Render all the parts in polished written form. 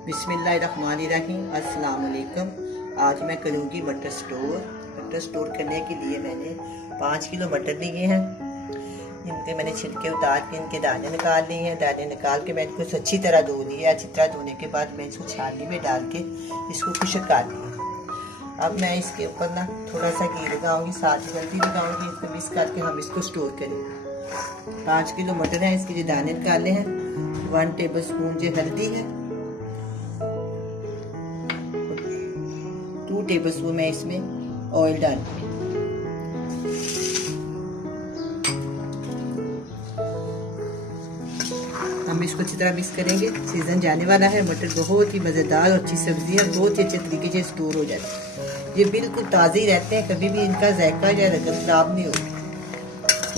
बिस्मिल्लाहिर्रहमानिर्रहीम। अस्सलाम वालेकुम। आज मैं करूँगी मटर स्टोर। मटर स्टोर करने के लिए मैंने 5 किलो मटर लिए हैं। इनके मैंने छिलके उतार के इनके दाने निकाल लिए हैं। दाने निकाल के मैंने इसको अच्छी तरह धो लिया। अच्छी तरह धोने के बाद मैं इसको छाननी में डाल के इसको खुश्क कर लिया। अब मैं इसके ऊपर ना थोड़ा सा घी लगाऊंगी, साथ ही जल्दी लगाऊंगी। इसको मिक्स करके हम इसको स्टोर करेंगे। 5 किलो मटर है, इसके जो दाने निकाले हैं। 1 टेबल स्पून जो हल्दी है, 2 टेबल स्पून मैं इसमें ऑयल डाल, हम इसको अच्छी तरह मिक्स करेंगे। सीजन जाने वाला है। मटर बहुत ही मज़ेदार और अच्छी सब्जी है, बहुत ही अच्छे तरीके से स्टोर हो जाती है। ये बिल्कुल ताज़े ही रहते हैं, कभी भी इनका जायका या रंगत खराब नहीं होती।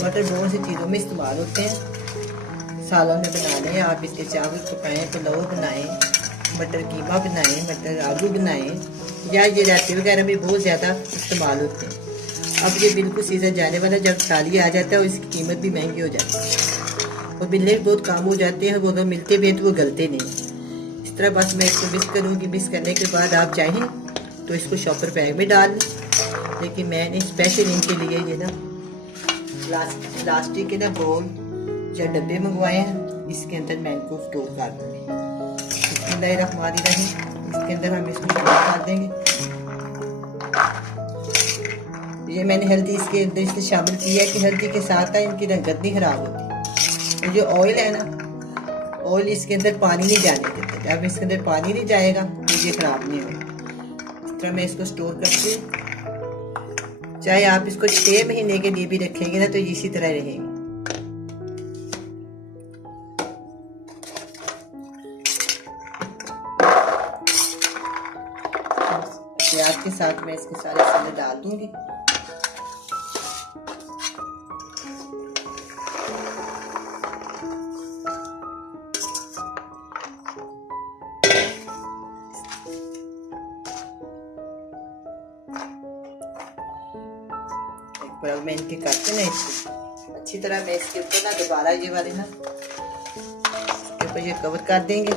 मटर बहुत सी चीज़ों में इस्तेमाल होते हैं। सालों में बना लें आप, इसके चावल पकाएं, पुलाव बनाएं, मटर कीमा बनाएं, मटर आलू बनाएं, या ये रायते वगैरह में बहुत ज़्यादा इस्तेमाल होते हैं। अब ये बिल्कुल सीज़न जाने वाला, जब साली आ जाता है और इसकी कीमत भी महंगी हो जाती है और मिलने भी बहुत कम हो जाते हैं। वो तो मिलते भी हैं तो वो गलते नहीं। इस तरह बस मैं इसको मिक्स करूँगी। मिक्स करने के बाद आप चाहें तो इसको शॉपर बैग में डाल लें, लेकिन मैंने स्पेशल इनके लिए ये ना प्लास्टिक के ना बोल या डब्बे मंगवाए हैं। इसके अंदर मैं इनको स्टोर कर दूँगी। बिस्मिल्लाहिर्रहमानिर्रहीम। इसके अंदर हम इसको स्टोर कर देंगे। ये मैंने हल्दी इसके अंदर इसलिए शामिल की है कि हल्दी के साथ इनकी रंगत नहीं खराब होती। तो जो ऑयल है ना, ऑयल इसके अंदर पानी नहीं जाने देते। जब इसके अंदर पानी नहीं जाएगा तो ये खराब नहीं होगा। इस तरह मैं इसको स्टोर करती हूँ। चाहे आप इसको 6 महीने के लिए भी रखेंगे ना तो इसी तरह रहेंगे। प्याज के साथ मैं इसके सारे मसाले डाल दूंगी। अब मैं इनके करते ना इसको अच्छी तरह मैं इसके ऊपर ना दोबारा ये वाले ना इसके ऊपर ये कवर कर देंगे।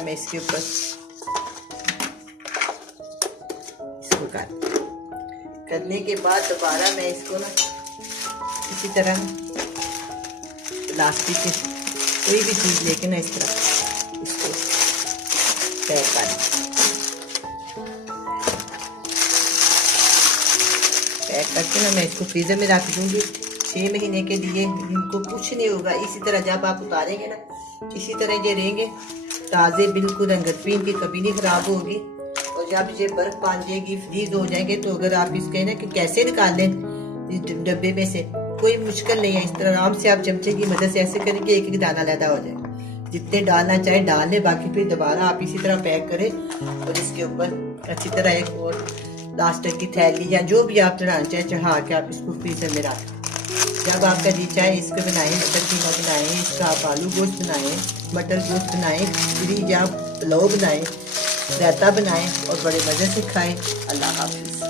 मैं इसके ऊपर इसको करने के बाद दोबारा मैं इसको ना इसी तरह प्लास्टिक के कोई भी चीज़ लेके ना इस तरह इसको पैक करके ना मैं इसको फ्रीजर में रख दूंगी 6 महीने के लिए। इनको कुछ नहीं होगा। इसी तरह जब आप उतारेंगे ना इसी तरह ये रहेंगे ताज़े, बिल्कुल रंगत भी इनकी कभी नहीं खराब होगी। और जब ये बर्फ बांध जाएगी, फ्रीज हो जाएंगे, तो अगर आप इसके ना कि कैसे निकालें इस डब्बे में से, कोई मुश्किल नहीं है। इस तरह आराम से आप चमचे की मदद से ऐसे करेंगे एक एक दाना लैदा हो जाएगा। जितने डालना चाहे डाल लें, बाकी फिर दोबारा आप इसी तरह पैक करें और इसके ऊपर अच्छी तरह एक और प्लास्टिक की थैली या जो भी आप चढ़ाना चाहे चढ़ा के आप इसको फ्रीजर में रखें। जब आपका जी चाहे इसको बनाएं, मटर कीमा बनाएं, इसका आप आलू गोश्त बनाएं, मटर गोश्त बनाएं, खिचड़ी या पुलाव बनाएं, रायता बनाएं और बड़े मज़े से खाएं। अल्लाह हाफ़िज़।